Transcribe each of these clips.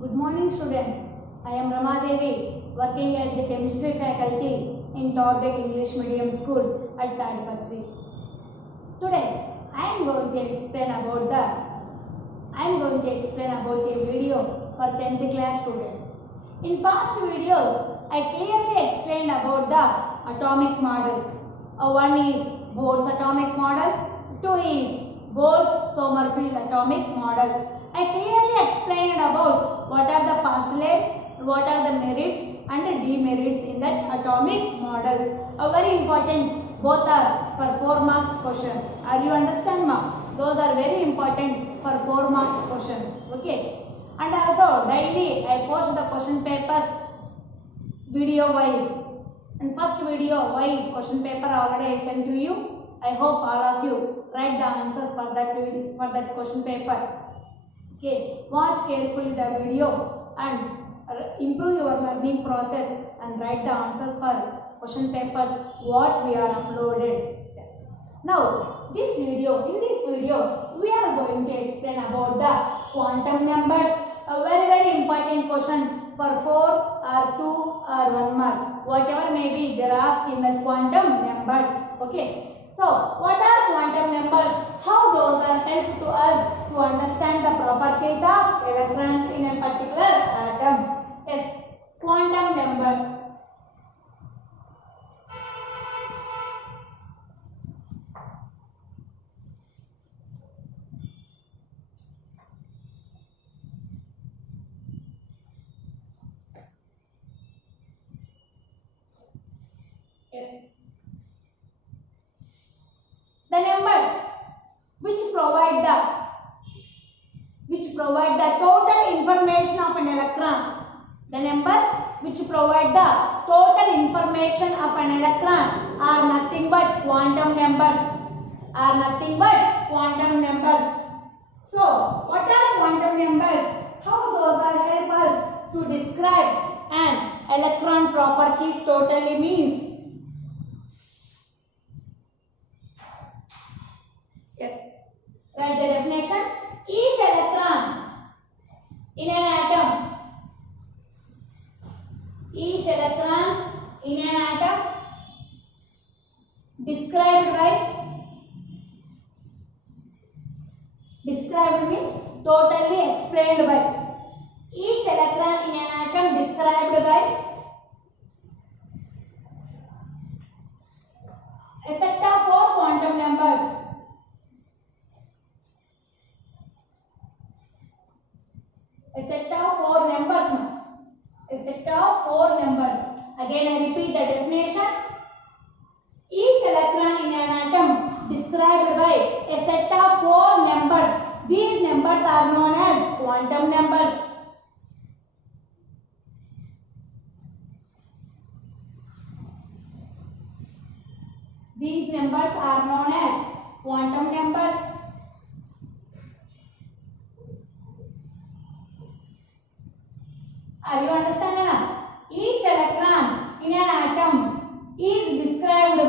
Good morning students. I am Rama Devi, working as the chemistry faculty in Target English Medium School at Part-5. Today I am going to explain about a video for 10th class students. In past videos I clearly explained about the atomic models. One is Bohr's atomic model, two is Bohr-Sommerfeld atomic model. I clearly explained about what are the postulates, what are the merits and demerits in that atomic models. Very important, both are for 4 marks questions. Are you understand, ma? Those are very important for 4 marks questions. Okay. And also daily I post the question papers video wise. And first video wise question paper already I sent to you. I hope all of you write the answers for that question paper. Okay, watch carefully the video and improve your learning process and write the answers for question papers what we are uploaded. Yes. Now, in this video, we are going to explain about the quantum numbers. A very important question for 4 or 2 or 1 mark. Whatever may be, they are asked in the quantum numbers. Okay. So, what are quantum numbers? How those are help to us to understand the properties of electrons in a particular atom? Yes, quantum numbers. Yes. The numbers which provide the total information of an electron. The numbers which provide the total information of an electron are nothing but quantum numbers. So, what are quantum numbers? How those are help us to describe an electron properties totally means? Yes. Write the definition. Each electron in an atom described means totally explained by. Each electron in an atom described by a set of 4 quantum numbers. A set of 4 numbers. Again I repeat the definition. Each electron in an atom described by a set of 4 numbers. These numbers are known as quantum numbers. These numbers are known as quantum numbers. Are you understanding now? Each electron in an atom is described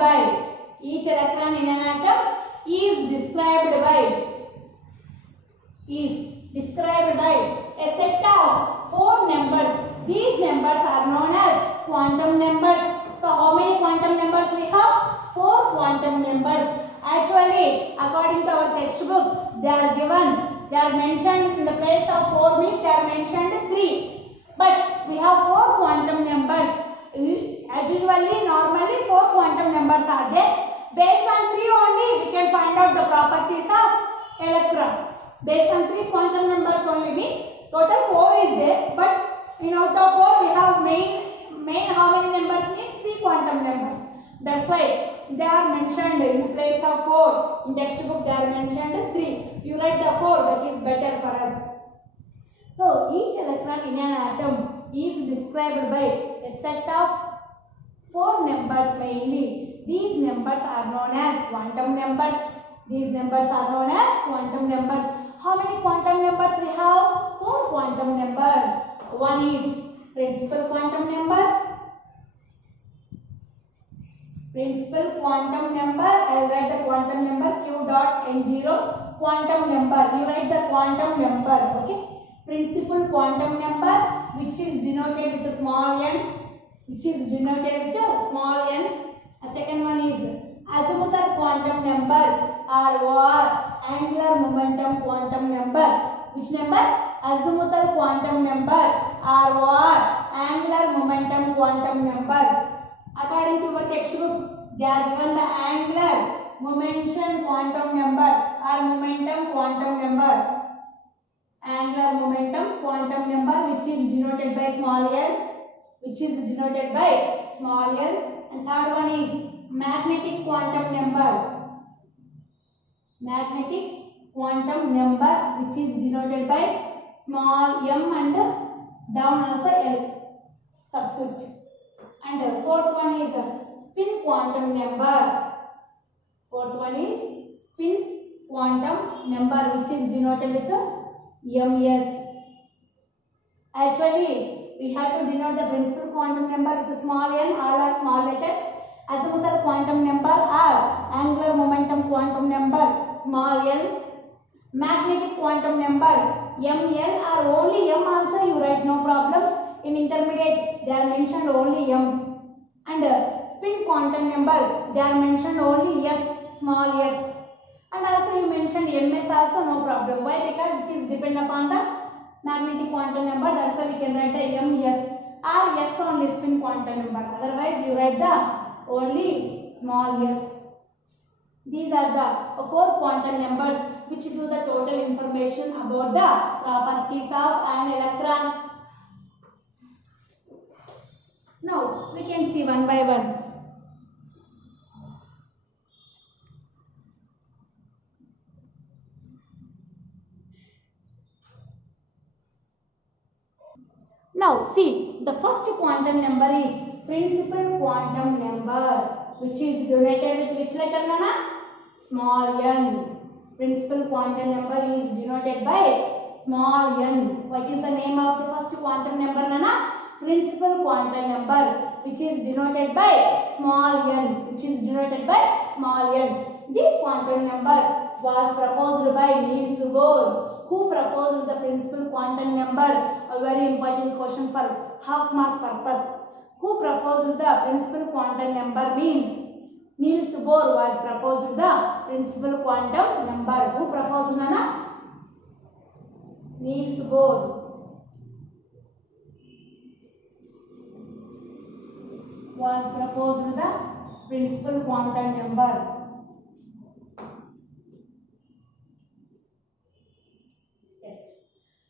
by a set of 4 numbers. These numbers are known as quantum numbers. So how many quantum numbers we have? 4 quantum numbers. Actually, according to our textbook, they are mentioned in the place of 4 means they are mentioned 3. But we have 4 quantum numbers. As usually, normally 4 quantum numbers are there. Based on 3 only, we can find out the properties of electron. Based on 3 quantum numbers only, mean total 4 is there. But in out of 4, we have main how many numbers means 3 quantum numbers. That's why they are mentioned in the place of 4. In textbook, they are mentioned 3. You write the 4, that is better for us. So, each electron in an atom is described by a set of 4 numbers mainly. These numbers are known as quantum numbers. How many quantum numbers we have? 4 quantum numbers. One is principal quantum number. I will write the quantum number Q.N0. Quantum number. You write the quantum number. Okay. principal quantum number, which is denoted with a small n, which is denoted with a small n. A second one is azimuthal quantum number or angular momentum quantum number. Which number? Azimuthal quantum number or angular momentum quantum number. According to your textbook, they are given the angular momentum quantum number or momentum quantum number. Angular momentum quantum number, which is denoted by small l, which is denoted by small l. And third one is magnetic quantum number. Magnetic quantum number, which is denoted by small m and down also l subscript. And fourth one is spin quantum number. Fourth one is spin quantum number, which is denoted with ms. Actually, we have to denote the principal quantum number with small n, all are small letters. Azimuthal quantum number or angular momentum quantam number, small l. Magnetic quantum number, ml, or only m also you write, no problem. In intermediate, they are mentioned only m. And spin quantum number, they are mentioned only s, small s. And also you mentioned ms also, no problem. Why? Because it is depend upon the magnetic quantum number. That's why we can write the ms or s only, spin quantum number. Otherwise you write the only small s. These are the four quantum numbers which give the total information about the properties of an electron. Now we can see one by one. Now see, the first quantum number is principal quantum number, which is denoted with which letter, Nana? Small n. Principal quantum number is denoted by small n. What is the name of the first quantum number, Nana? Principal quantum number, which is denoted by small n, which is denoted by small n. This quantum number was proposed by Niels Bohr. Who proposed the principal quantum number? A very important question for half mark purpose. Who proposed the principal quantum number means Niels Bohr was proposed the principal quantum number. Who proposed, Nana? Niels Bohr was proposed the principal quantum number.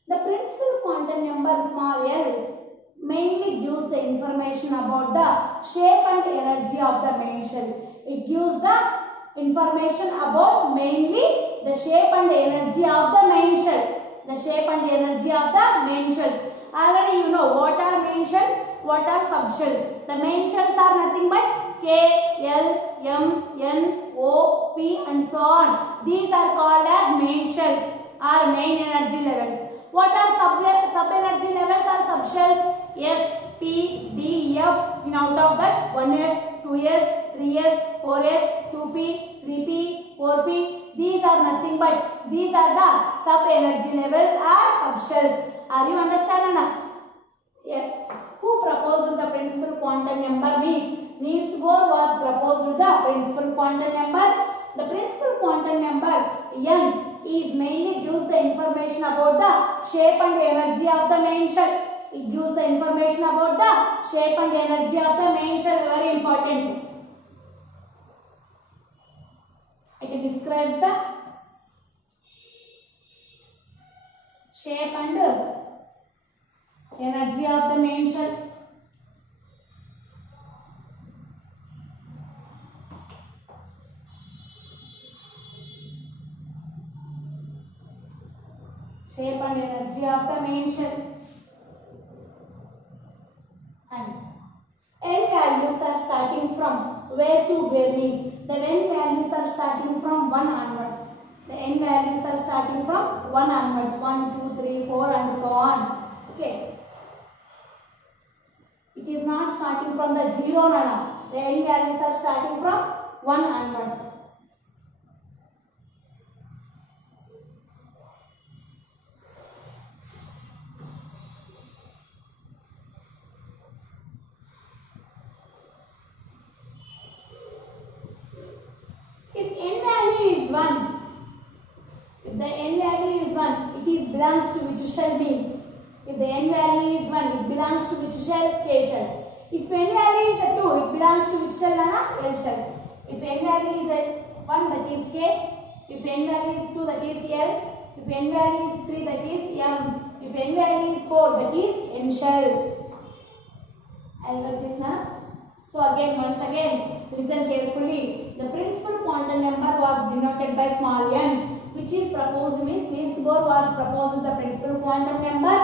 The principal quantum number small l mainly gives the information about the shape and energy of the main shell. It gives the information about mainly the shape and energy of the main shell. The shape and energy of the main shells. Already you know what are main shells, what are subshells. The main shells are nothing but K, L, M, N, O, P and so on. These are called as main shells or main energy levels. What are sub-energy levels or subshells? S, P, D, F. In out of that 1s, 2s, 3s, 4s, 2p, 3p, 4p. These are nothing but these are the sub-energy levels or subshells. Are you understand, Anna? Yes. Who proposed the principal quantum number means Niels Bohr was proposed the principal quantum number. The principal quantum number n is mainly gives the information about the shape and energy of the main shell. It gives the information about the shape and energy of the main shell. Very important. It describes the shape and energy of the main shell. Shape and energy of the main shell. And n values are starting from where to where means the n values are starting from 1 onwards. The n values are starting from 1 onwards. 1, 2, 3, 4 and so on. Okay. It is not starting from the 0, Nana. The n values are starting from 1 onwards. If the n value is 1, it is belongs to which shell means? If the n value is 1, it belongs to which shell? K shell. If n value is 2, it belongs to which shell? L shell. If n value is 1, that is K. If n value is 2, that is L. If n value is 3, that is M. If n value is 4, that is M shell. I got this now. So once again, listen carefully. The principal quantum number was denoted by small n, which is proposed means Niels Bohr was proposed the principal quantum number.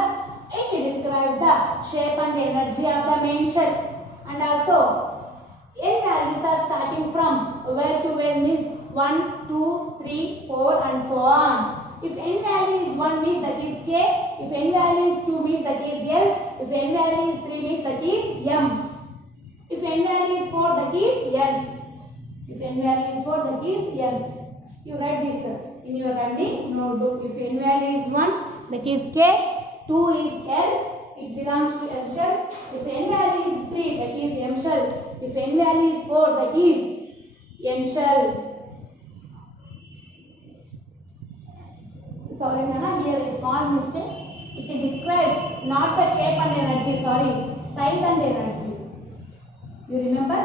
It describes the shape and energy of the main shell. And also, n values are starting from where to where means 1, 2, 3, 4 and so on. If n value is 1 means that is K. If n value is 2 means that is L. If n value is 3 means that is M. If n value is 4, that is N. If n value is 4, that is N. You write this in your running notebook. If n value is 1, that is K. 2 is L. It belongs to M shell. If n value is 3, that is M shell. If n value is 4, that is N shell. Sorry, Nana, here is small mistake. It describes not the shape and energy, sorry, size and energy. You remember?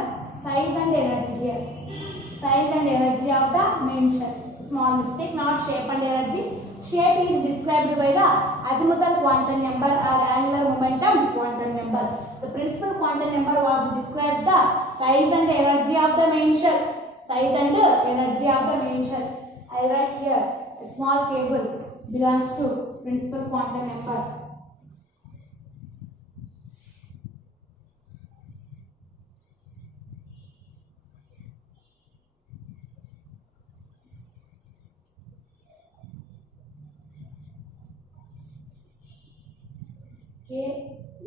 Size and energy here. Size and energy of the main shell. Small mistake, not shape and energy. Shape is described by the azimuthal quantum number or angular momentum quantum number. The principal quantum number describes the size and energy of the main shell. Size and energy of the main shell. I write here a small table belongs to principal quantum number. K,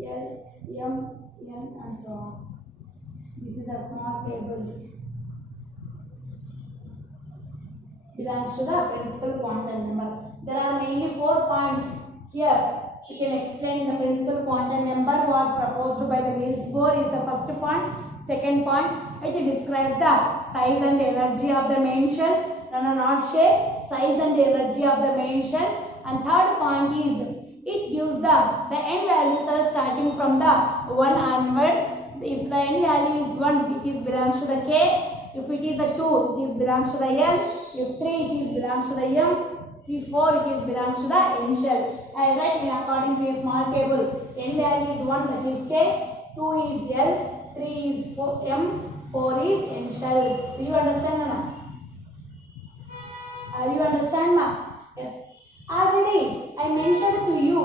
L, M, N and so on. This is a small table. Belongs to the principal quantum number. There are mainly 4 points here. We can explain the principal quantum number was proposed by the Niels Bohr is the first point. Second point, it describes the size and energy of the main shell. Not shape, size and energy of the main shell. And third point is it gives the n values are starting from the 1 onwards. If the n value is 1, it is belongs to the K. If it is a 2, it is belongs to the L. If 3, it is belongs to the M. If 4, it is belongs to the M shell. I write in according to a small table. N value is 1, that is K. 2 is L. 3 is M. 4 is M shell. Do you understand, Anna? You understand, ma? Yes. Already I mentioned to you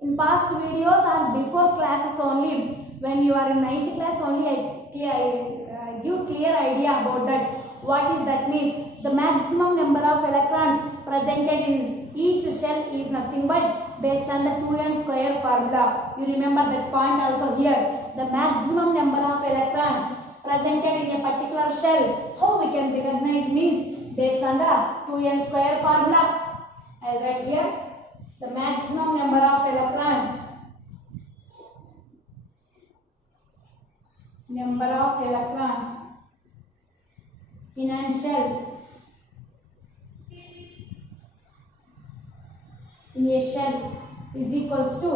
in past videos or before classes only. When you are in 9th class only, I give clear idea about that. What is that means? The maximum number of electrons presented in each shell is nothing but based on the 2n square formula. You remember that point also here. The maximum number of electrons presented in a particular shell, how we can recognize means based on the 2n square formula. I write here the maximum number of electrons. Number of electrons in a shell is equals to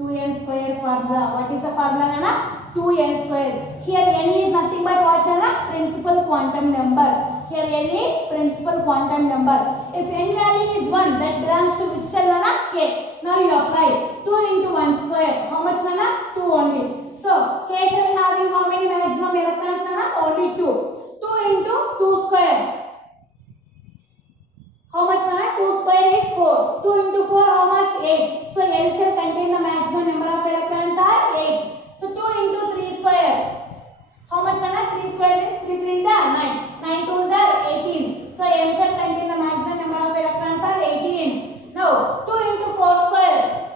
2n square formula. What is the formula, Nana? 2n square. Here n is nothing but what, Nana? Principal quantum number. Here n is principal quantum number. If n value is 1, that belongs to which shell, Nana? K. Now you apply 2 into 1 square. How much, Nana? 2 only. So K shell having how many maximum electrons, Nana? Only 2. 2 into 2 square. How much, Nana? 2 square is 4. 2 into 4, how much? 8. So L shell contain the maximum number of electrons are 8. So 2 into 3 square. How much, Nana? 3 square is 3 3 is 9. 9 2 is 18. So M shell contain the maximum number of electrons are 18. Now 2 into 4 square.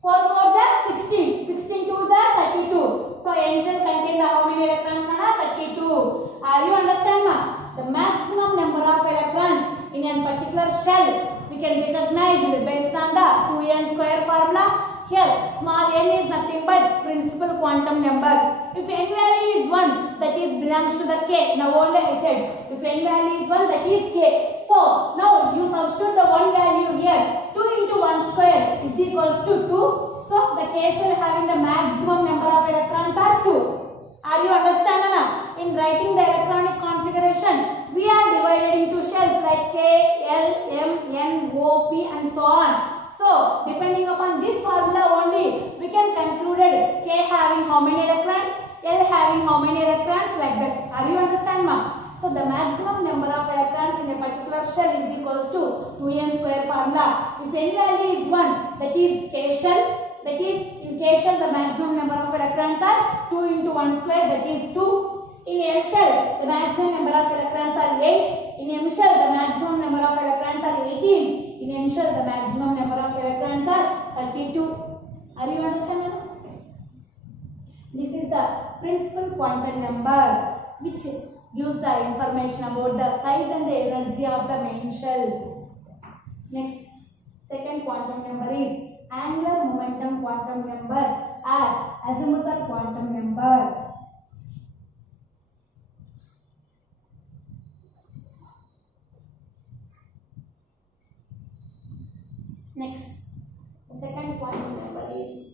4 4 is 16. 16 2 is 32. So N shell contain the how many electrons, Nana? 32. You understand, ma? The maximum number of electrons in a particular shell we can recognize based on the 2n square formula. Here small n is nothing but principal quantum number. If n value is 1, that is belongs to the K. Now only I said if n value is 1, that is K. So So now you substitute the one value here. 2 into 1 square is equals to 2. So the K shell having the maximum number of electrons are 2. Are you understanding now? In writing the electronic configuration, we are divided into shells like K, L, M, N, O, P and so on. So depending upon this formula only, we can conclude K having how many electrons, L having how many electrons, like that. Are you understand, ma'am? So the maximum number of electrons in a particular shell is equals to 2n square formula. If n value is 1, that is K shell. That is, in K shell the maximum number of electrons are 2 into 1 square, that is 2. In L shell, the maximum number of electrons are 8. In M shell, the maximum number of electrons are 18. In N shell, the maximum number of electrons are 32. Are you understanding? This is the principal quantum number which gives the information about the size and the energy of the main shell. Next, second quantum number is angular momentum quantum number or azimuthal quantum number. Next, the second quantum number is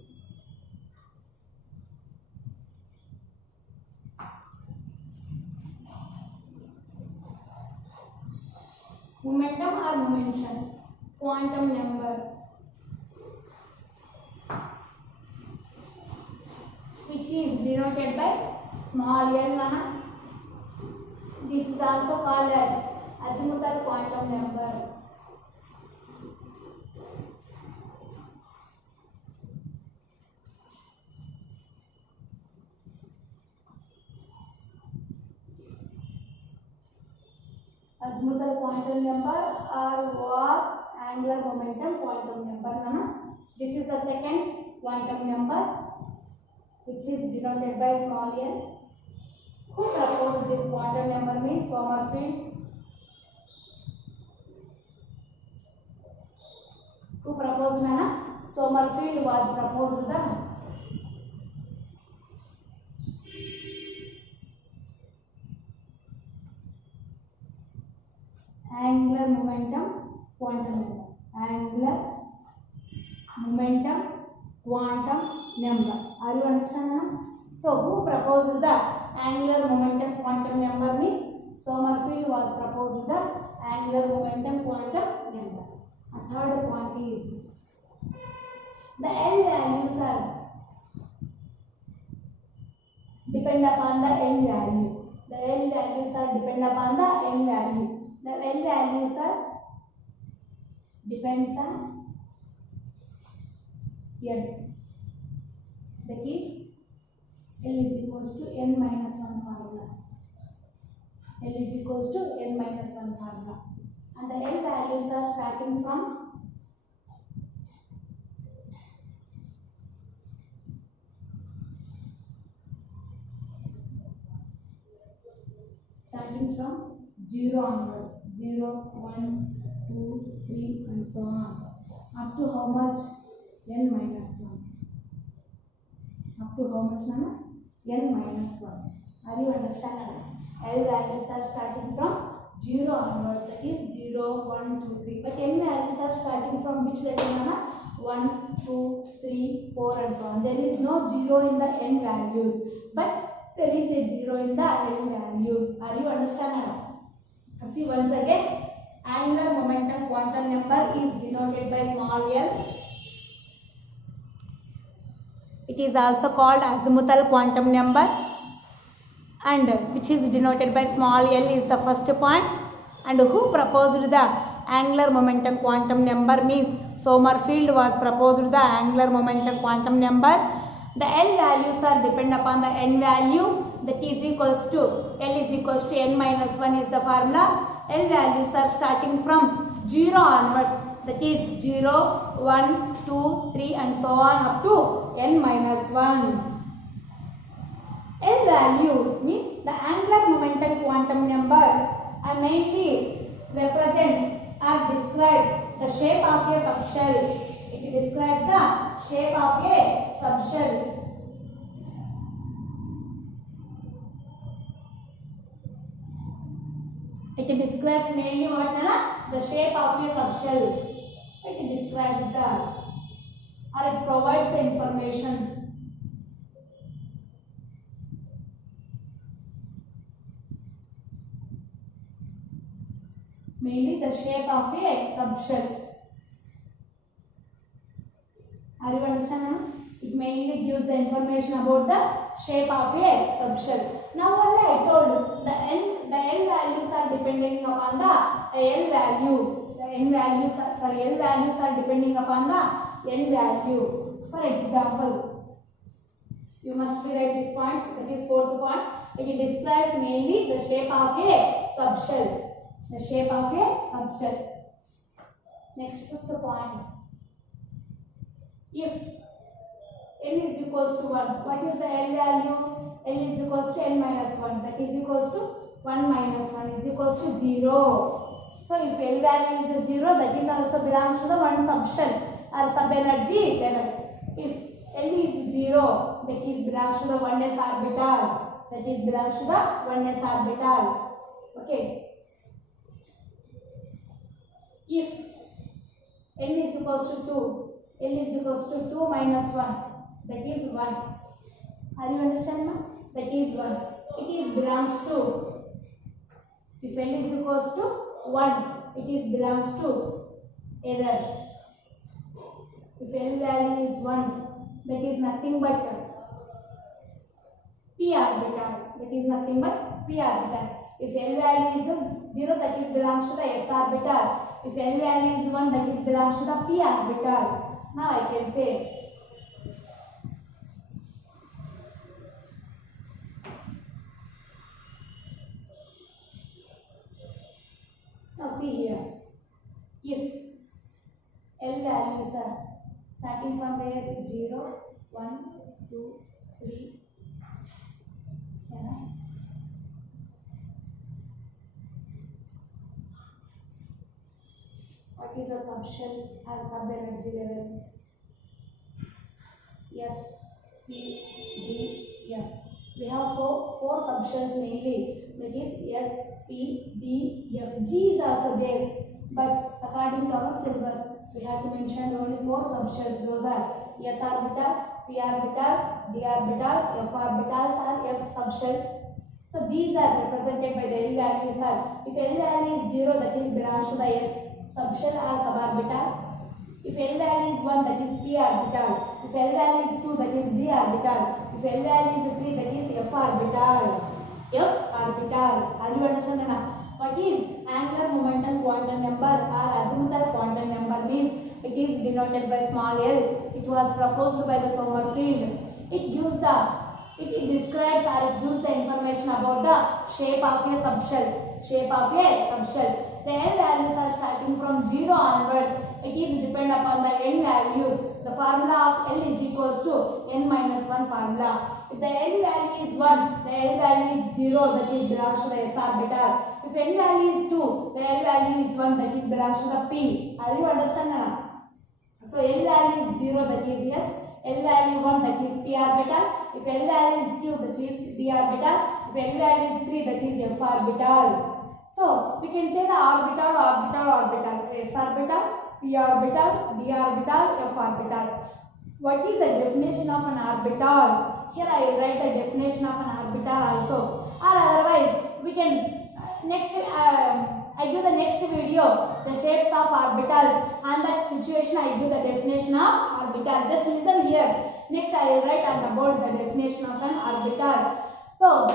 momentum or momentum quantum number, which is denoted by small l. This is also called as azimuthal quantum number. Azimuthal quantum number or angular momentum quantum number. This is the second quantum number which is denoted by small l. Who proposed this quantum number means Sommerfeld. Who proposed Nana? Sommerfeld was proposed the angular momentum quantum number. Angular momentum quantum number. Are you understanding? So who proposed the angular momentum quantum number means Sommerfeld was proposed the angular momentum quantum number. A third point is the L values are depend upon the N value. The L values are depend upon the N value. The L values are depends on N. That is L is equals to N minus 1 formula. L is equals to N minus 1 formula. And the L values are starting from starting from 0 onwards, 0, 1, 2, 3 and so on, up to how much? N minus 1. Up to how much, Nana? N minus 1. Are you understanding? L values are starting from 0 onwards, that is 0, 1, 2, 3. But N values are starting from which letter, Nana? 1, 2, 3, 4 and so on. There is no 0 in the N values. But there is a 0 in the L values. Are you understanding? See once again, angular momentum quantum number is denoted by small l. It is also called azimuthal quantum number, and which is denoted by small l is the first point. And who proposed the angular momentum quantum number means Sommerfeld was proposed the angular momentum quantum number. The L values are depend upon the N value, that is equals to L is equals to N minus 1 is the formula. L values are starting from 0 onwards, that is 0, 1, 2, 3 and so on up to N minus 1. L values means the angular momentum quantum number mainly represents or describes the shape of a subshell. It describes the shape of a subshell. It describes mainly what nana? The shape of a subshell. It describes the or it provides the information. Mainly the shape of a subshell. Are you understanding? It mainly gives the information about the shape of a subshell. Now only I told the n values are depending upon the l value. The n values are depending upon the n value. For example, you must rewrite these points. That is fourth point. It describes mainly the shape of a subshell. The shape of a subshell. Next, fifth point. If n is equals to 1, what is the l value? L is equals to n minus 1. That is equals to 1 minus 1 is equals to 0. So if l value is 0, that is also belongs to the one subshell or sub-energy level. If l is 0, that is belongs to the 1s orbital. That is belongs to the 1s orbital. Okay. If n is equals to 2, l is equals to 2 minus 1, that is 1. Are you understanding? That is 1. It is belongs to, if l is equals to 1, it is belongs to either. If l value is 1, that is nothing but p orbital. That is nothing but p orbital. If l value is 0, that is belongs to the s orbital. If l value is 1, that is belongs to the p orbital. Now I can say now see here. If l values are starting from where? 0, 1, 2, 3, 7. What is the subshell or sub-energy level? S, P, D, F. We have four subshells mainly. That is S, P, D, F. G is also there. But according to our syllabus, we have to mention only 4 subshells. Those are S orbital, P orbital, D orbital, F orbitals or F subshells. So these are represented by the L values are. If L value is 0, that is belongs to the S subshell or suborbital. If L value is 1, that is P orbital. If L value is 2, that is D orbital. If L value is 3, that is F orbital. F orbital. Are you understanding now? What is angular momentum quantum number or azimuthal quantum number means? It is denoted by small l. It was proposed by the Sommerfeld. It describes or it gives the information about the shape of a subshell. Shape of a subshell. The n values are starting from 0 onwards. It is depend upon the n values. The formula of L is equals to n minus 1 formula. If the n value is 1, the L value is 0, that is belongs to the s orbital. If n value is 2, the L value is 1, that is belongs to the p. Are you understanding? So L value is 0, that is S. L value 1, that is p orbital. If L value is 2, that is d orbital. If L value is 3, that is f orbital. So we can say the orbital, S orbital, p orbital, d orbital, f orbital. What is the definition of an orbital? Here I will write the definition of an orbital also. Or otherwise, we can I give the next video the shapes of orbitals, and that situation I give the definition of orbital. Just listen here. Next I will write about the definition of an orbital. So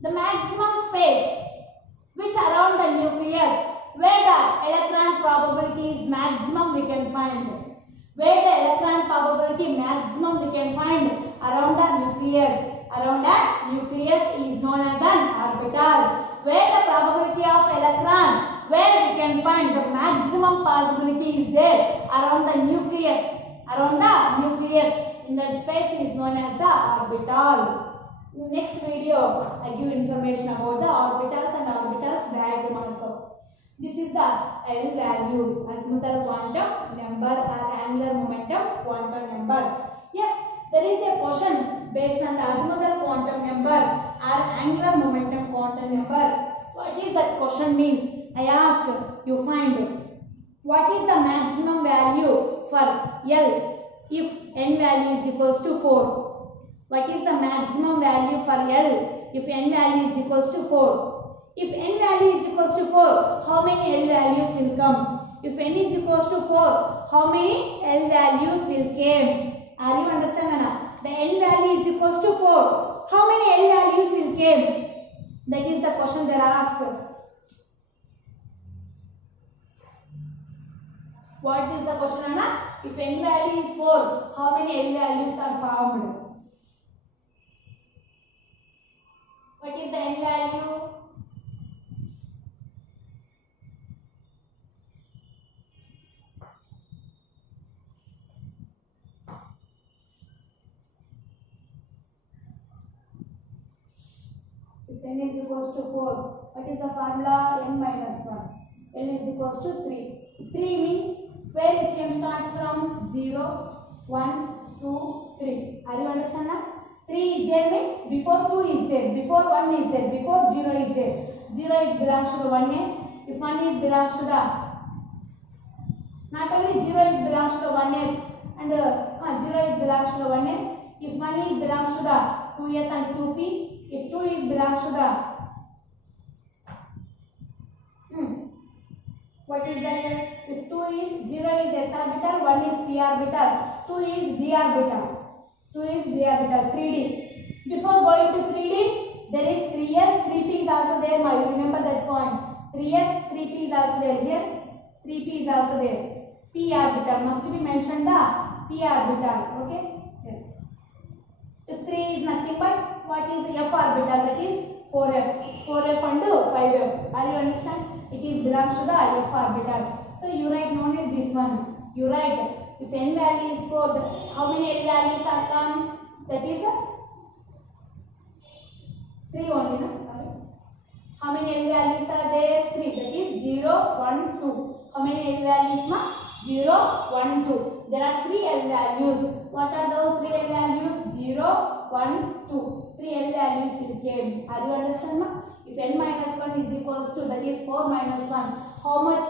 the maximum space which around the nucleus where the electron probability is maximum we can find. Where the electron probability maximum we can find around the nucleus. Around the nucleus is known as an orbital. Where the probability of electron, where we can find the maximum possibility is there around the nucleus. Around the nucleus in that space is known as the orbital. In next video, I give information about the orbitals and orbitals diagram also. This is the L values, azimuthal quantum number or angular momentum quantum number. Yes, there is a question based on the azimuthal quantum number or angular momentum quantum number. What is that question means? I ask, you find what is the maximum value for L if n value is equals to 4? What is the maximum value for L if n value is equals to 4? If n value is equals to 4, how many L values will come? If n is equals to 4, how many L values will come? Are you understanding now? The n value is equals to 4. How many L values will come? That is the question they are asked. What is the question, Anna? If n value is 4, how many L values are formed? What is the n value? If n is equals to 4, what is the formula? N minus 1. L is equals to 3. 3 means where it can start from 0, 1, 2, 3. Are you understand now? 3 is there means before 2 is there, before 1 is there, before 0 is there. 0 is belongs to the 1s. If 1 is belongs to the, not only 0 is belongs to the 1s and 0 is belongs to the 1s. If 1 is belongs to the 2s and 2p. If 2 is belongs to the what is that? If 2 is 0 is s orbital, 1 is p orbital, 2 is d orbital, 2 is d orbital, 3d. Before going to 3d, there is 3s, 3p is also there. Now you remember that point. 3s, 3p is also there. Here 3p is also there. P orbital must be mentioned the p orbital. Okay. Yes. If 3 is nothing but what is the f orbital? That is 4f. 4f and 5f. Are you understand? It is belongs to the f orbital. So you write no need this one. You write if n value is 4, how many L values are come? That is 3 only. No? Sorry. How many L values are there? 3. That is 0, 1, 2. How many L values? 0, 1, 2. There are 3 L values. What are those 3 L values? 0, 1, 2. 3 L values will came. Are you understand? If n minus 1 is equals to, that is 4 minus 1. How much?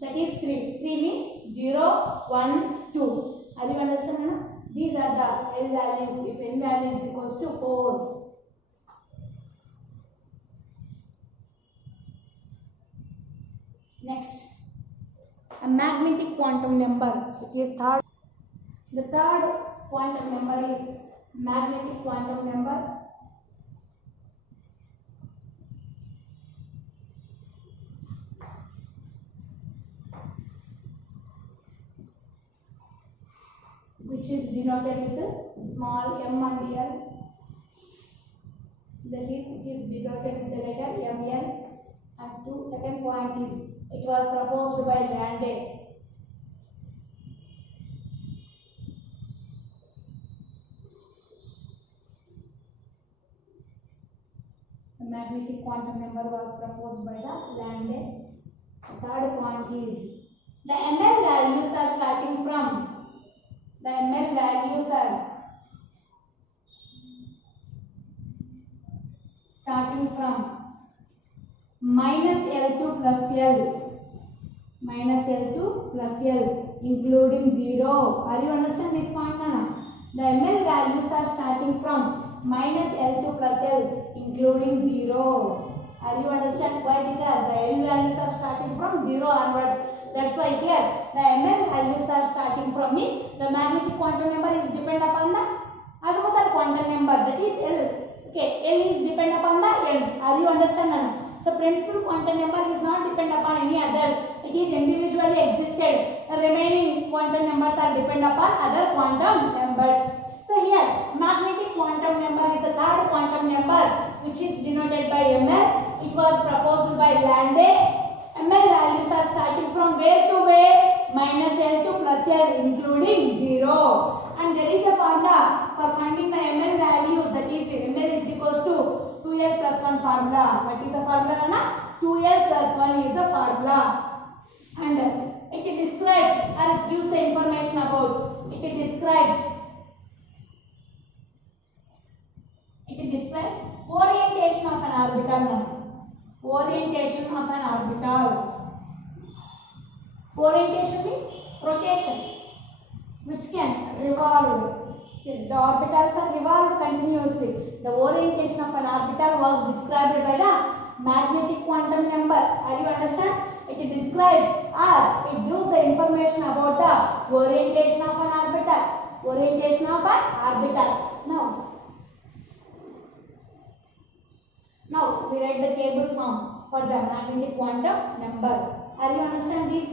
That is 3. 3 means 0, 1, 2. Are you understand? These are the L values if n value is equals to 4. Next, a magnetic quantum number. It is third. The third quantum number is magnetic quantum number. Which is denoted with small m and l. That is, it is denoted with the letter ml. And second point is, it was proposed by Landé. The magnetic quantum number was proposed by the Landé. Third point is, the ml values are starting from. The ml values are starting from minus L2 plus L. Minus L2 plus L including 0. Are you understand this point, Nana? The ml values are starting from minus L2 plus L including 0. Are you understand why? Because the L values are starting from 0 onwards. That's why here the ml values are starting from means the magnetic quantum number is depend upon the azimuthal quantum number, that is L. Okay, L is depend upon the N. Are you understand, Nana? So principal quantum number is not depend upon any others. It is individually existed. The remaining quantum numbers are depend upon other quantum numbers. So here magnetic quantum number is the third quantum number which is denoted by ml. It was proposed by Landé. ml values are starting from where to where? Minus L2 plus L including 0. And there is a formula for finding the ml values, that is ml is equals to 2L plus 1 formula. What is the formula, Anna? 2L plus 1 is the formula. And it describes or it gives the information about. It describes orientation of an orbital. Orientation orbital. Orientation means rotation, which can revolve. The orbitals are revolved continuously. The orientation of an orbital was described by the magnetic quantum number. Are you understand? It describes or it gives the information about the orientation of an orbital. Orientation of an orbital. Now we write the table form for the magnetic quantum number. Are you understand these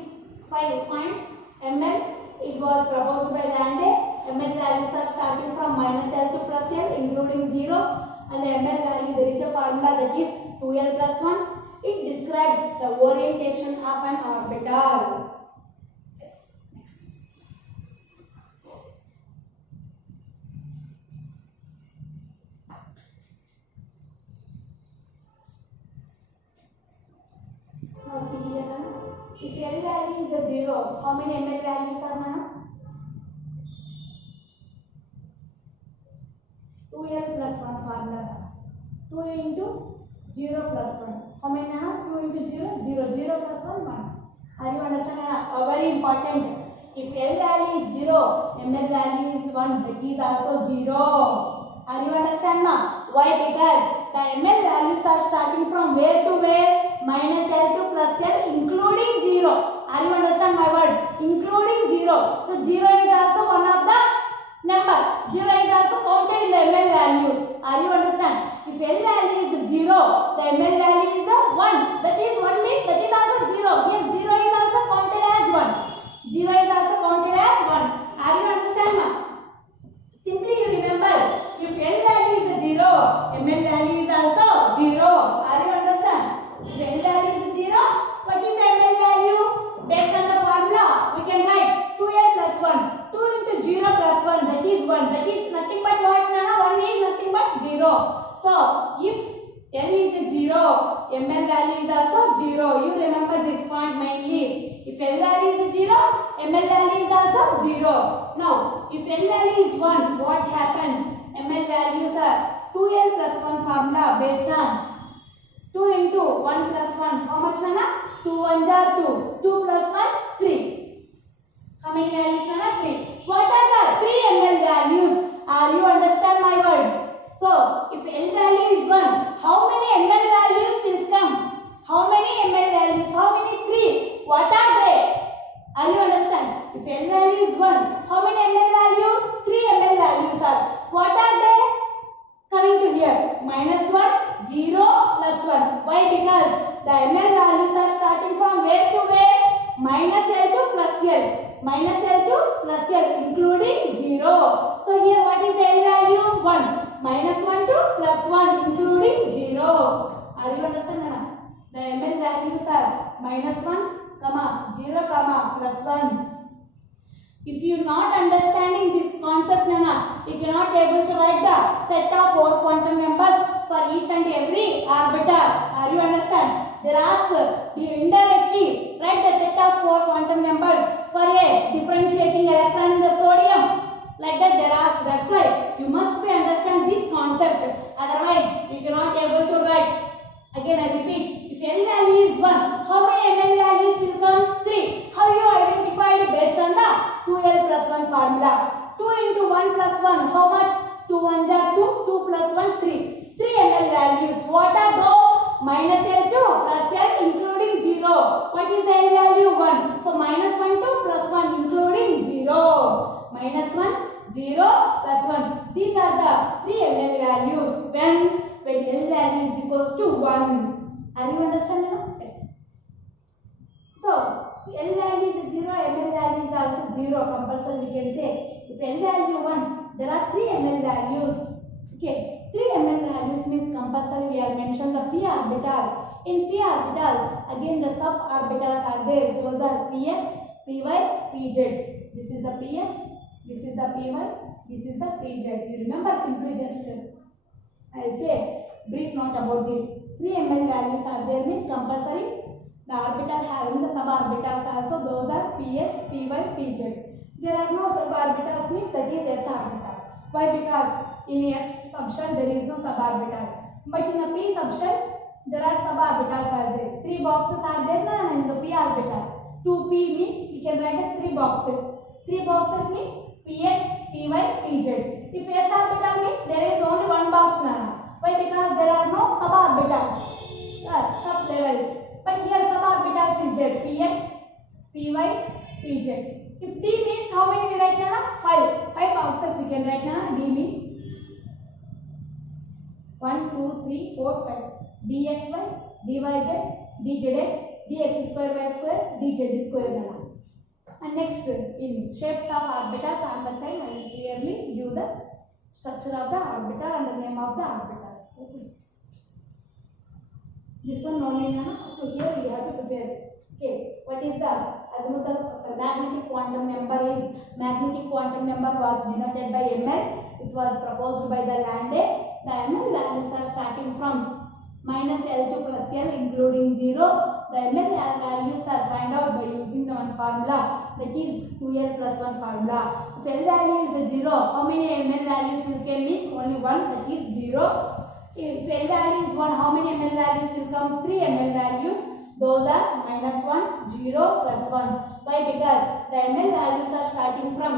5 points? ML, it was proposed by Rande. ML values are starting from -L to +L including 0, and the ML value, there is a formula that is 2L plus 1. It describes the orientation of an orbital. Yes. Next. Now see here, if L value is a 0, how many ML values are now? 2L plus 1 formula. 2 into 0 plus 1. How many now? 2 into 0, 0. 0 plus 1, 1. Are you understanding? Very important. If L value is 0, ML value is 1. That is also 0. Are you understand now? Why? Because the ML values are starting from where to where? -L to +L including 0. Are you understand my word? Including 0. So 0 is also one of the number. 0 is also counted in the ML values. Are you understand? If L value is 0, the ML value is 1. That is 1 means that is also 0. Here 0 is also counted as 1. 0 is also counted as 1. Are you understand now? Simply you remember, if L value is 0, ML value is also 0. Are you understand? If L value is 0, what is the ML value? Based on the formula, we can write 2L plus 1. 2 into 0 plus 1, that is 1. That is nothing but what? 1 is nothing but 0. So, if L is 0, ML value is also 0. You remember this point mainly. If L value is 0, ML value is also 0. Now, if L value is 1, what happened? ML values are 2L plus 1 formula based on 2 into 1 plus 1. How much, Nana? 2 1s are 2. 2 plus 1, 3. How many values, Nana? 3. What are the 3 ML values? Are you understand my word? So, if L value is 1, how many ML values will come? How many ML values? How many? 3. What are they? Are you understand? If L value is 1, how many ML values? 3 ML values are. What are they? Coming to here. -1, 0, plus 1. Why? Because the ML values are starting from where to where? -L to +L. -L to +L including 0. So here what is the L value? 1. -1 to +1 including 0. Are you understanding? The ML values are -1, 0, +1. If you not understanding this concept, you cannot able to write the set of 4 quantum numbers for each and every orbital. Are you understand? They ask the indirectly write the set of 4 quantum numbers for a differentiating electron in the sodium. Like that they ask. That's why you must be understand this concept. Otherwise, you cannot able to write. Again, I repeat. If L value is 1, how many ML values will come? 3. How you identified based on the 2L plus 1 formula? 2 into 1 plus 1. How much? 2 1s are 2. 2 plus 1, 3. 3 ML values. What are those? -L to +L including 0. What is the L value? 1. So -1 to +1 including 0. -1, 0, +1. These are the 3 ML values when L value is equals to 1. Are you understanding now? Yes. So L value is 0, ML value is also 0. Compulsory we can say. If L value 1, there are 3 ML values. Okay. 3 ML values means compulsory we have mentioned the p orbital. In p orbital, again the suborbitals are there. Those are px, py, pz. This is the px, this is the py, this is the pz. You remember simply just I will say brief note about this. 3 ML values are there means compulsory. The orbital having the suborbitals also, those are px, py, pz. There are no suborbitals means that is s orbital. Why? Because in S subshell there is no suborbital. But in a p subshell there are suborbitals are there. 3 boxes are there in the p orbital. 2p means we can write as 3 boxes. 3 boxes means px, py, pz. If s orbital means there is only one box now. Why? Because there are no suborbitals, sublevels. But here suborbitals is there. Px, py, pz. If d means how many we write now? 5. 5 boxes we can write now. D means 1, 2, 3, 4, 5. dxy, dyz, dzx, dx square y square, dz square now. And next, in shapes of orbitals, all the time I will clearly give the structure of the orbital and the name of the orbitals. Okay. This one only now. So here we have to prepare. Okay. What is the azimuthal magnetic quantum number? Is magnetic quantum number was denoted by ml. It was proposed by the Landé. The ml values are starting from minus L to plus L including 0. The ml values are found out by using the one formula, that is 2L plus 1 formula. If L value is 0, how many ml values will come? Means only 1, that is 0. If L value is 1, how many ml values will come? 3 ml values. Those are minus 1, 0, plus 1. Why? Because the ml values are starting from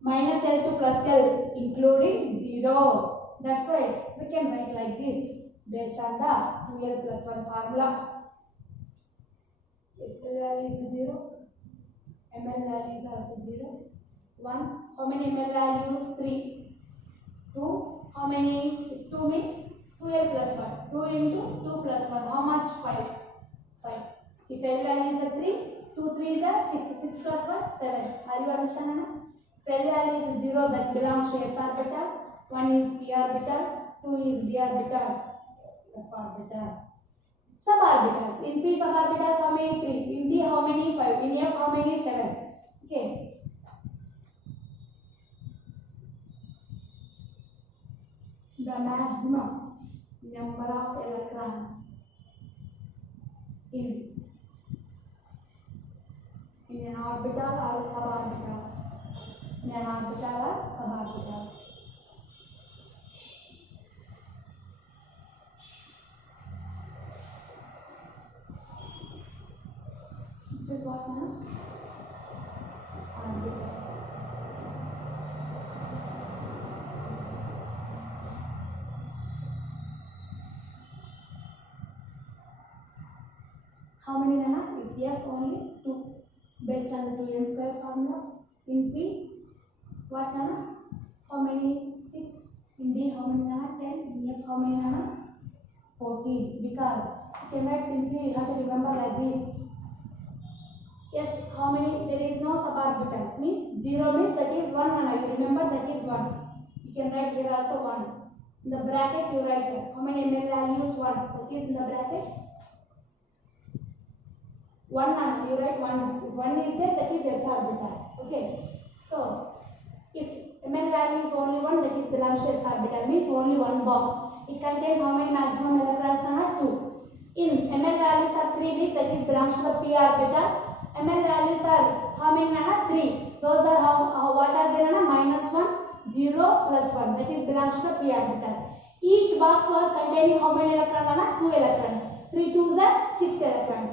minus L to plus L including 0. That's why we can write like this based on the 2L plus 1 formula. If L value is 0, ml value is also 0. 1, how many ml values? 3. 2, how many? If 2 means 2L plus 1. 2 into 2 plus 1, how much? 5. 5. If L value is a 3, 2 3 is a 6. 6 plus 1, 7. Are you understanding? If L value is 0, that belongs to s orbital. 1 is p orbital, 2 is d orbital, f orbital. Suborbitals. In p suborbitals how many? 3. In d how many? 5. In f how many? 7. Okay. The maximum number of electrons in an orbital or suborbitals. In an orbital or suborbitals. This is what now? Orbital. How many Nana? If F only 2 based on the 2n square formula. In P, what Nana? How many? 6. In D, how many Nana? 10. In F, how many Nana? 14. Because you can write simply, you have to remember like this. Yes, how many? There is no suborbitals. Means 0 means that is 1 Nana. You remember that is 1. You can write here also 1. In the bracket you write here. How many ml values? 1. That is in the bracket. 1 Nana. You write 1. If 1 is there, that is s orbital. Okay. So, if ml value is only 1, that is belongs to s orbital. Means only one box. It contains how many maximum electrons? Nana? 2. In ml values are 3 means that is belongs to the p orbital. ml values are how many Nana? 3. Those are what are they Nana? Minus 1, 0, plus 1. That is belongs to the p orbital. Each box was containing how many electrons Nana? 2 electrons. 3 2s are 6 electrons.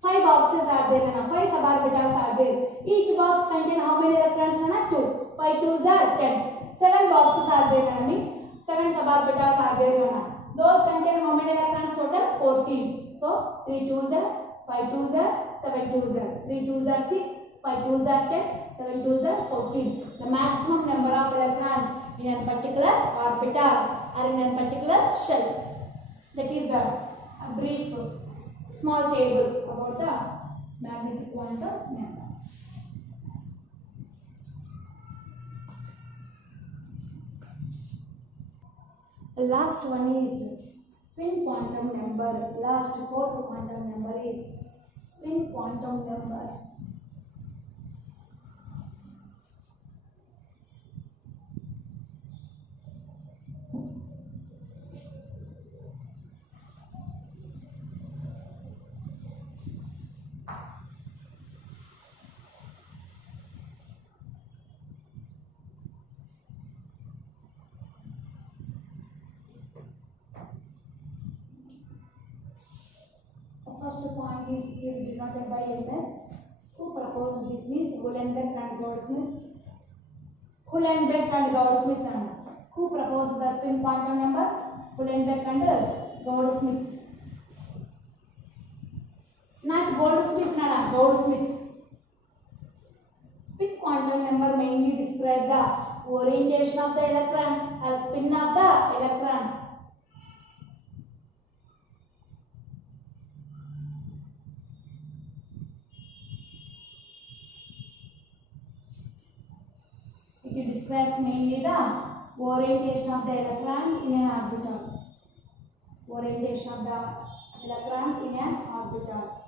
5 boxes are there Nana. 5 suborbitals are there. Each box contains how many electrons Nana? 2. 5 2s are 10. 7 boxes are there Nana. Means 7 suborbitals are there Nana. Those contain how many electrons total? 14. So 3 2s are 5 2s are 7 2s are 3 2s are 6, 5 2s are 10, 7 2s are 14. The maximum number of electrons in a particular orbital or in a particular shell. That is the brief small table about the magnetic quantum number. The last one is spin quantum number. Last fourth quantum number is spin quantum number. is denoted by MS. Who proposed this means Uhlenbeck and Goldsmith. Uhlenbeck and Goldsmith. Who proposed the spin quantum number? Uhlenbeck and Goldsmith. Not Goldsmith, Goldsmith. Spin quantum number mainly describe the orientation of the electrons or spin of the electrons. It describes mainly the orientation of the electrons in an orbital. Orientation of the electrons in an orbital.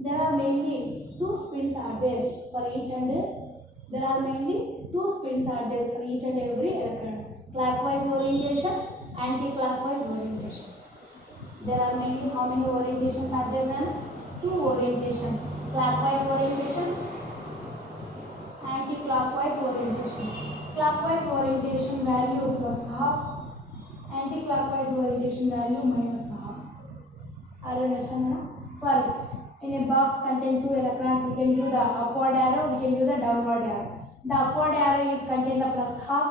There are mainly two spins are there for each and every electron. Clockwise orientation, anti-clockwise orientation. There are mainly how many orientations are there? Two orientations. Clockwise orientation, anti-clockwise orientation. Clockwise orientation value plus half, anti-clockwise orientation value minus half. Are you understanding? For in a box contain two electrons, we can use the upward arrow, we can use the downward arrow. The upward arrow is contain the plus half,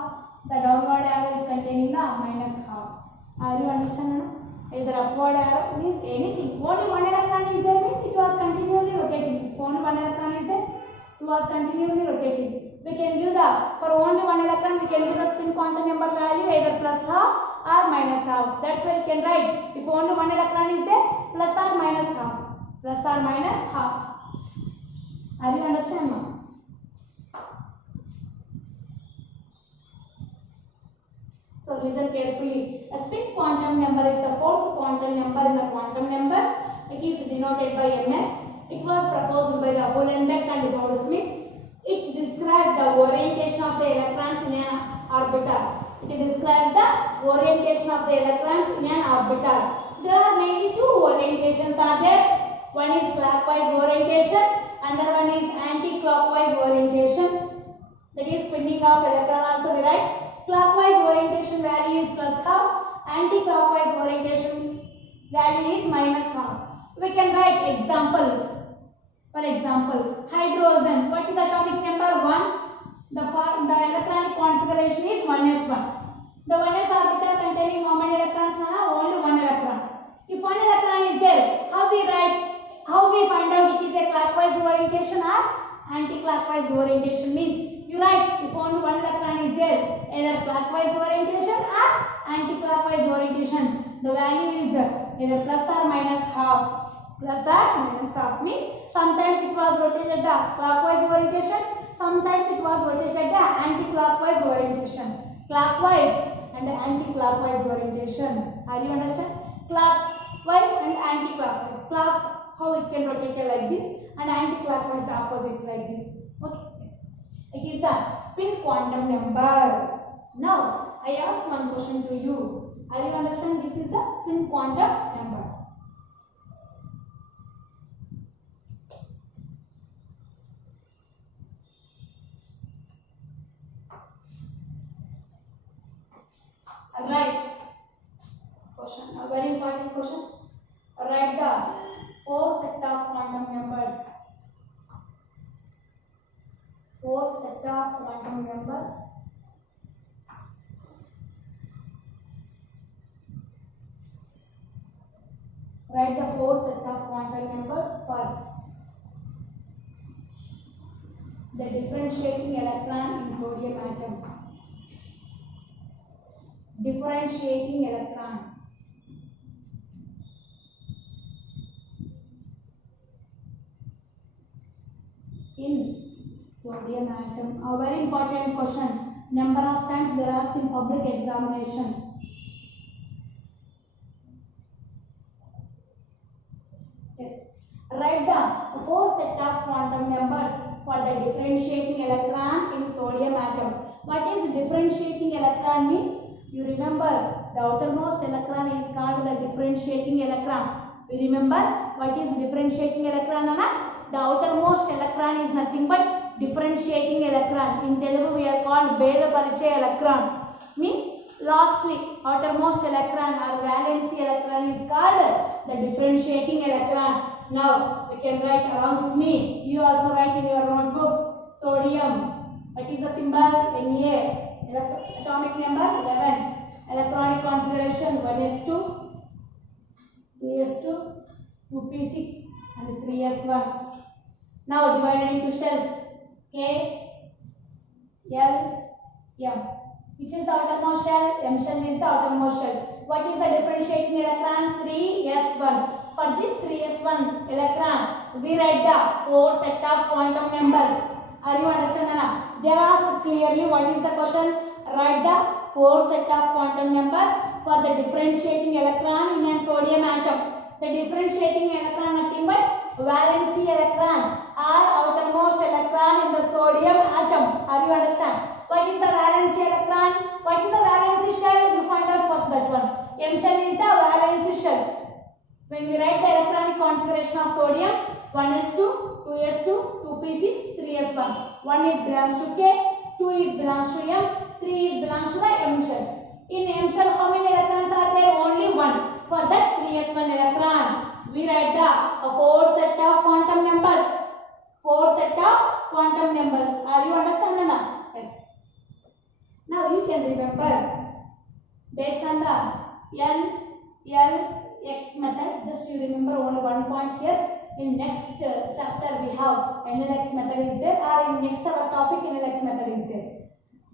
the downward arrow is containing the minus half. Are you understanding? Either upward arrow means anything. Only one electron is there means it was continuously rotating. If only one electron is there, it was continuously rotating. We can use the, for only one electron, we can use the spin quantum number value either plus half or minus half. That's why we can write, if only one electron is there, plus or minus half. Plus or minus half. Are you understand now? So listen carefully. A spin quantum number is the fourth quantum number in the quantum numbers. It is denoted by MS. It was proposed by the Uhlenbeck and Goldsmith. It describes the orientation of the electrons in an orbital. It describes the orientation of the electrons in an orbital. There are mainly two orientations are there. One is clockwise orientation, another one is anti-clockwise orientation. That is spinning of electron also we write. Clockwise orientation value is plus half, anti-clockwise orientation value is minus half. We can write example. For example, hydrogen. What is atomic number? 1. The electronic configuration is 1s1. The 1s orbital containing how many electrons? Only one electron. If one electron is there, how we find out it is a clockwise orientation or anti-clockwise orientation? Means you write if only one electron is there, either clockwise orientation or anti-clockwise orientation. The value is either plus or minus half. Plus or minus half means sometimes it was rotated the clockwise orientation, sometimes it was rotated the anti-clockwise orientation. Clockwise and anti-clockwise orientation. Are you understand? Clockwise and anti-clockwise. Clock how it can rotate like this and anti-clockwise opposite like this. Okay. Yes. It is the spin quantum number. Now I ask one question to you. Are you understand? This is the spin quantum number. Right. Question. A very important question. Write the 4 set of quantum numbers. 4 set of quantum numbers. Write the 4 set of quantum numbers for the differentiating electron in sodium atom. Differentiating electron. In sodium atom. A very important question. Number of times they are asked in public examination. Yes. Write the 4 set of quantum numbers for the differentiating electron in sodium atom. What is differentiating electron means? You remember the outermost electron is called the differentiating electron. You remember what is differentiating electron, Anna? The outermost electron is nothing but differentiating electron. In Telugu we are called Beda Pariche electron. Means Lastly, outermost electron or valency electron is called the differentiating electron. Now, you can write along with me. You also write in your notebook sodium. What is the symbol? Na. Atomic number 11. Electronic configuration 1s2, 2s2, 2p6 and 3s1. Now divided into shells K, L, M. Which is the outermost shell? M shell is the outermost shell. What is the differentiating electron? 3s1. For this 3s1 electron, we write the 4 set of quantum numbers. Are you understanding now? They are asked clearly what is the question? Write the 4 set of quantum number for the differentiating electron in a sodium atom. The differentiating electron nothing but valency electron or outermost electron in the sodium atom. Are you understand? What is the valency electron? What is the valency shell? You find out first that one. M shell is the valency shell. When we write the electronic configuration of sodium, 1s2, 2s2, 2p6, 3s1. 1 is belongs to K, 2 is belongs to M, 3 is belongs to the M shell. In M shell, how many electrons are there? Only 1. For that 3s1 electron, we write the 4 set of quantum numbers. 4 set of quantum numbers. Are you understanding now? Yes. Now you can remember based on the N, L, X method. Just you remember only one point here. In next chapter we have NLX method is there, or in next our topic NLX method is there.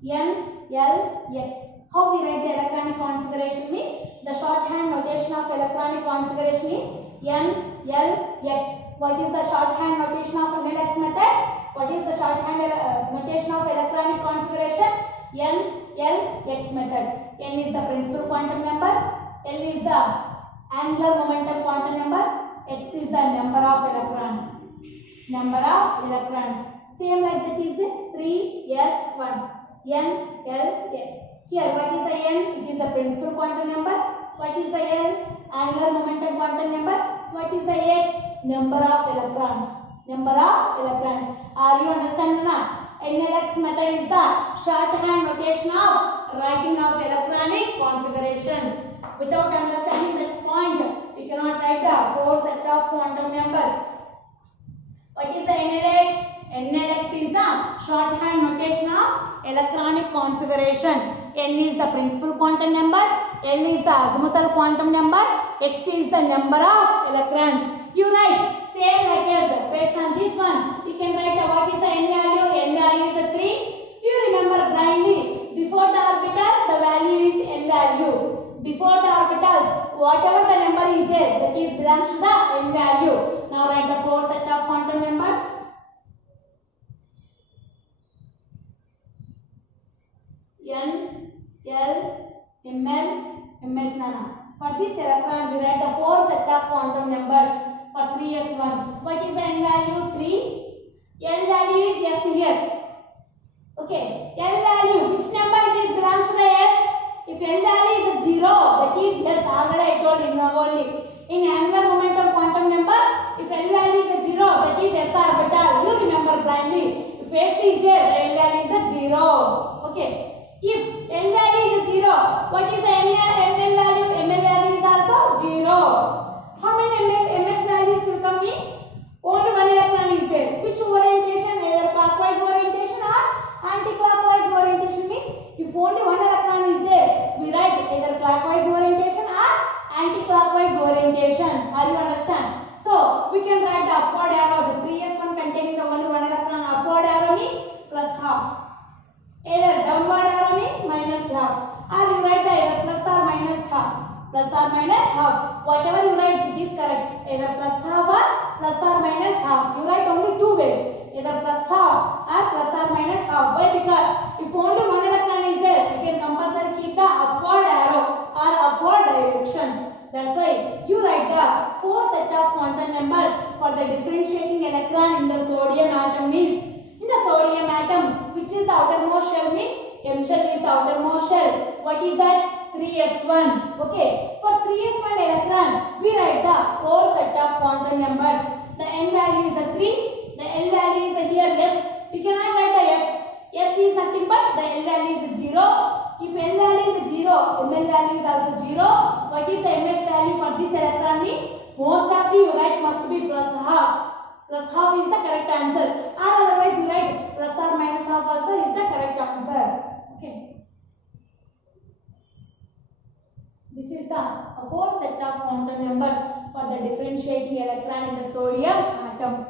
N, L, X. How we write the electronic configuration means the shorthand notation of electronic configuration is N, L, X. What is the shorthand notation of NLX method? What is the shorthand notation of electronic configuration? N, L, X method. N is the principal quantum number, L is the angular momentum quantum number, X is the number of electrons. Number of electrons. Same like that is the 3s1. N, L, X. Here what is the N? It is the principal quantum number. What is the L? Angular momentum quantum number. What is the X? Number of electrons. Number of electrons. Are you understanding now? NLX method is the shorthand notation of writing of electronic configuration. Without understanding that point, we cannot write the 4 set of quantum numbers. What is the NLX? NLX is the shorthand notation of electronic configuration. N is the principal quantum number, L is the azimuthal quantum number, X is the number of electrons. You write same like this. Based on this one, you can write what is the N value. N value is the 3. You remember blindly. Before the orbital, the value is N value. Before the orbital, whatever the number is there, that is belongs to the N value. Now write the 4 set of quantum numbers. N, L, ML, MS nana. For this electron, we write the 4 set of quantum numbers for 3s1. What is the N value? 3. L value is S here. Okay. L value, which number it is belongs to the S? If L value is 0, that is S. Already I told you only. In angular momentum quantum number, if L value is 0, that is S orbital. You remember blindly. If S is there, L value is 0. Okay. If L value is 0, what is the ML value? ML value is also 0. How many MX values will come in? Only one electron is there. Which orientation? Either clockwise orientation or anti-clockwise orientation means if only one electron is there, we write either clockwise orientation or anti-clockwise orientation. Are you understand? So we can write the upward arrow. The 3s1 containing the only one electron. Upward arrow means plus half. Either downward arrow means minus half. Or you write the either plus or minus half. Plus or minus half. Whatever you write, it is correct. Either plus half or plus or minus half. You write only two ways. Either plus half or plus or minus half. Why? Because if only one electron is there, we can compulsory keep the upward arrow or upward direction. That's why you write the 4 set of quantum numbers for the differentiating electron in the sodium atom is. In the sodium atom, which is the outermost shell means M shell is the outermost shell. What is that? 3s1. Okay. For 3s1 electron, we write the 4 set of quantum numbers. The N value is the 3. The L value is here S. We cannot write the S. S is nothing but the L value is 0. if L value is 0, Ml value is also 0. What is the Ms value for this electron means most of the you write must be plus half. Plus half is the correct answer. Or otherwise you write plus or minus half also is the correct answer. Okay. This is the fourth set of quantum numbers for the differentiating electron in the sodium atom.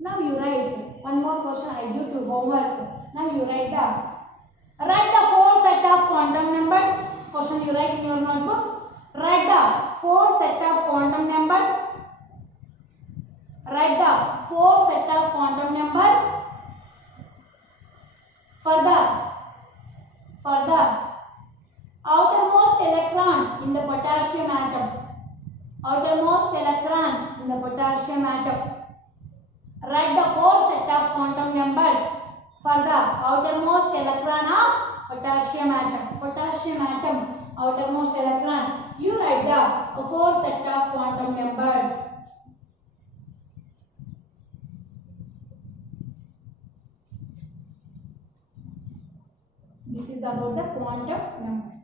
Now you write one more question I give to homework. Now you write the four set of quantum numbers. Question you write in your notebook. Write the four set of quantum numbers. Write the four set of quantum numbers for the outermost electron in the potassium atom. Outermost electron in the potassium atom. Write the four set of quantum numbers for the outermost electron of potassium atom. Potassium atom, outermost electron. You write the four set of quantum numbers. This is about the quantum numbers.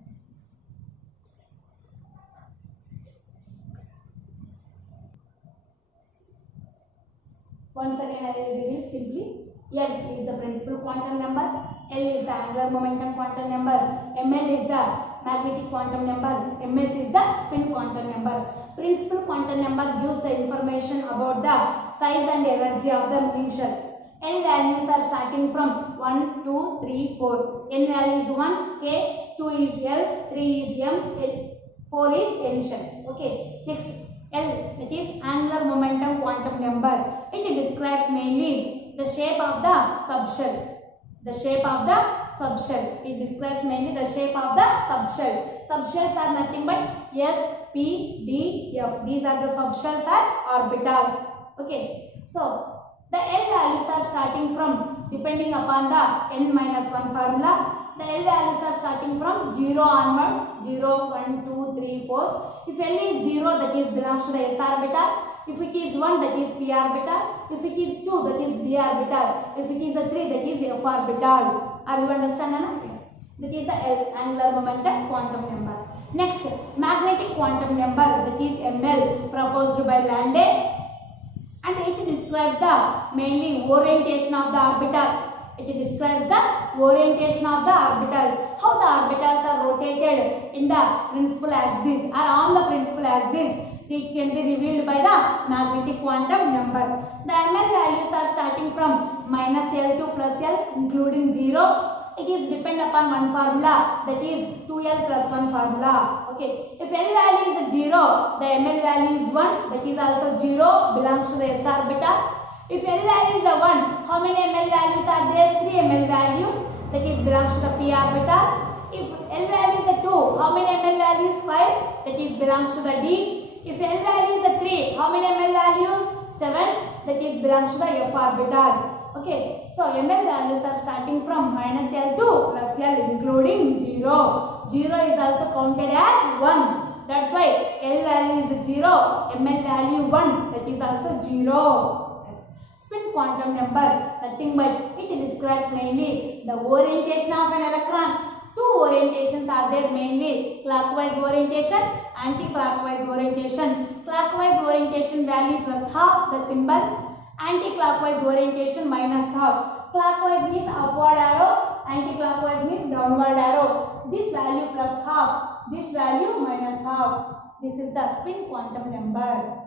Once again I will reveal simply. L is the principal quantum number, L is the angular momentum quantum number, Ml is the magnetic quantum number, Ms is the spin quantum number. Principal quantum number gives the information about the size and energy of the initial. N values are starting from 1, 2, 3, 4. N value is 1, K, 2 is L, 3 is M, 4 is initial. Okay. Next, L, that is angular momentum quantum number. It describes mainly the shape of the subshell. The shape of the subshell. It describes mainly the shape of the subshell. Subshells are nothing but S, P, D, F. These are the subshells or orbitals. Okay. So, the L values are starting from, depending upon the N minus 1 formula, the L values are starting from 0 onwards. 0, 1, 2, 3, 4. If L is 0, that is belongs to the S orbital. If it is 1, that is p orbital. If it is 2, that is d orbital. If it is a 3, that is f orbital. Are you understand? Yes. That is the L, angular momentum quantum number. Next, magnetic quantum number, that is Ml, proposed by Landé, and it describes the mainly orientation of the orbital. It describes the orientation of the orbitals. How the orbitals are rotated in the principal axis or on the principal axis. It can be revealed by the magnetic quantum number. The Ml values are starting from minus L to plus L including 0. It is depend upon one formula, that is 2L plus 1 formula. Okay. If L value is 0, the Ml value is 1, that is also 0, belongs to the S orbital. If L value is 1, how many Ml values are there? 3 Ml values, that is belongs to the p orbital. If L value is 2, how many Ml values? 5, that is belongs to the d. If L value is 3, how many Ml values? 7, that is belongs to the f orbital. Okay, so Ml values are starting from minus L to plus L including 0. 0 is also counted as 1. That's why L value is 0, Ml value 1, that is also 0. Yes. Spin quantum number, nothing but it describes mainly the orientation of an electron. Two orientations are there mainly, clockwise orientation, anti-clockwise orientation. Clockwise orientation value plus half the symbol, anti-clockwise orientation minus half. Clockwise means upward arrow, anti-clockwise means downward arrow. This value plus half, this value minus half. This is the spin quantum number.